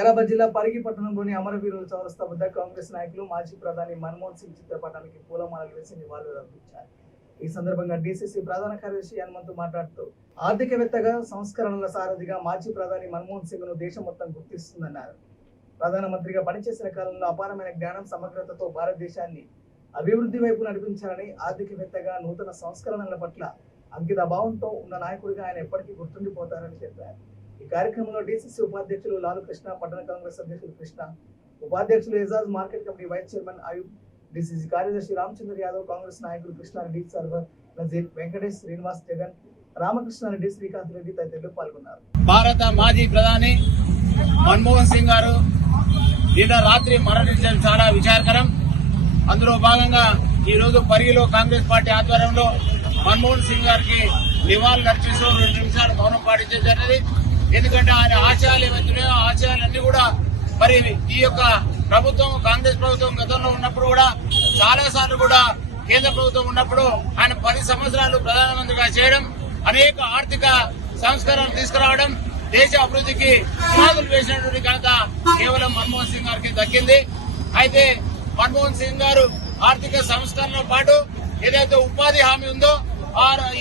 వికారాబాద్ జిల్లా పరిగి పట్టణంలోని అమరవీరుల చౌరస్తా వద్ద కాంగ్రెస్ నాయకులు మాజీ ప్రధాని మన్మోహన్ సింగ్ చిత్రపటానికి పూలమాలలు వేసి నివాళులు అర్పించారు. ఈ సందర్భంగా డీసీసీ ప్రధాన కార్యదర్శి హనుమంతు మాట్లాడుతూ ఆర్థికవేత్తగా సంస్కరణల సారథిగా మాజీ ప్రధాని మన్మోహన్ సింగ్ ను దేశం మొత్తం గుర్తిస్తుందన్నారు. ప్రధానమంత్రిగా పనిచేసిన కాలంలో అపారమైన జ్ఞానం సమగ్రతతో భారతదేశాన్ని అభివృద్ధి వైపు నడిపించాలని, ఆర్థికవేత్తగా నూతన సంస్కరణల పట్ల అంకిత భావంతో ఉన్న నాయకుడిగా ఆయన ఎప్పటికీ గుర్తుండిపోతారని చెప్పారు. ఈ కార్యక్రమంలో డీసీసీ ఉపాధ్యక్షులు లాలు కృష్ణ, పట్టణ కాంగ్రెస్ అధ్యక్షులు కృష్ణ, ఉపాధ్యక్షులు Ejaz, market committee vice chairman Ayub, DCC కార్యదర్శి రామచంద్ర యాదవ్, కాంగ్రెస్ నాయకులు కృష్ణారెడ్డి, సర్వర్ నజీర్, వెంకటేష్, శ్రీనివాస్, జగన్, రామకృష్ణారెడ్డి, శ్రీకాంత్ రెడ్డి తదితరులు పాల్గొన్నారు. భారత మాజీ ప్రధాని మన్మోహన్ సింగ్ గారు నిన్న రాత్రి మరణించడం చాలా విచారకరం. అందులో భాగంగా ఈ రోజు పరిగిలో కాంగ్రెస్ పార్టీ ఆధ్వర్యంలో మన్మోహన్ సింగ్ గారికి నివాళులు అర్పిస్తూ 2 నిమిషాలు మౌనం పాటించడం జరిగింది. ఎందుకంటే ఆయన ఆశయాలు ఏవైతున్నాయో ఆ ఆశయాలన్నీ కూడా మరి ఈ యొక్క ప్రభుత్వం, కాంగ్రెస్ ప్రభుత్వం గతంలో ఉన్నప్పుడు కూడా చాలా సార్లు కూడా కేంద్ర ప్రభుత్వం ఉన్నప్పుడు ఆయన 10 సంవత్సరాలు ప్రధానమంత్రిగా చేయడం, అనేక ఆర్థిక సంస్కరణలు తీసుకురావడం, దేశ అభివృద్ధికి పునాదులు వేసినటువంటి ఘనత కేవలం మన్మోహన్ సింగ్ గారికి దక్కింది. అయితే మన్మోహన్ సింగ్ గారు ఆర్థిక సంస్కరణతో పాటు ఏదైతే ఉపాధి హామీ ఉందో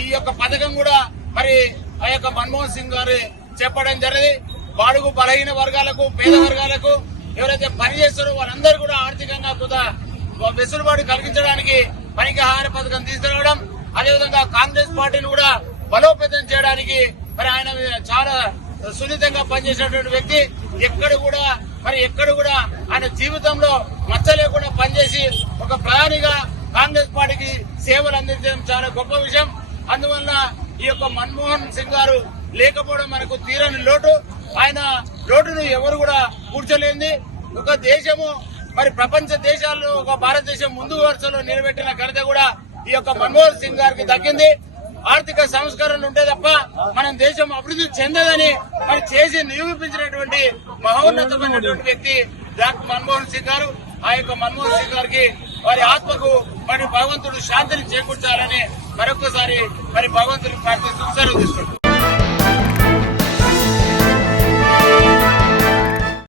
ఈ యొక్క పథకం కూడా మరి ఆ యొక్క మన్మోహన్ సింగ్ గారు చెప్పడం జరిగింది. బాడుగు బలహీన వర్గాలకు, పేద వర్గాలకు ఎవరైతే పనిచేస్తారో వారందరూ కూడా ఆర్థికంగా కొంత వెసులుబాటు కలిగించడానికి పనికి ఆహార పథకం తీసుకురావడం, అదేవిధంగా కాంగ్రెస్ పార్టీని కూడా బలోపేతం చేయడానికి మరి ఆయన చాలా సున్నితంగా పనిచేసినటువంటి వ్యక్తి. ఎక్కడ కూడా ఆయన జీవితంలో మచ్చ లేకుండా పనిచేసి ఒక ప్రధానిగా కాంగ్రెస్ పార్టీకి సేవలు అందించడం చాలా గొప్ప విషయం. అందువల్ల ఈ యొక్క మన్మోహన్ సింగ్ గారు లేకపోవడం మనకు తీరని లోటు. ఆయన లోటును ఎవరు కూడా కూర్చోలేంది. ఒక దేశము మరి ప్రపంచ దేశాల్లో ఒక భారతదేశం ముందు వరుసలో నిలబెట్టిన ఘనత కూడా ఈ యొక్క మన్మోహన్ సింగ్ గారికి దక్కింది. ఆర్థిక సంస్కరణలు ఉంటే తప్ప మనం దేశం అభివృద్ధి చెందదని మరి చేసి నిరూపించినటువంటి మహోన్నతమైనటువంటి వ్యక్తి డాక్టర్ మన్మోహన్ సింగ్ గారు. ఆ యొక్క మన్మోహన్ సింగ్ గారికి వారి ఆత్మకు మరి భగవంతుడు శాంతిని చేకూర్చాలని మరొకసారి మరి భగవంతుడిని ప్రార్థిస్తూ సెలవు తీసుకుంటున్నారు.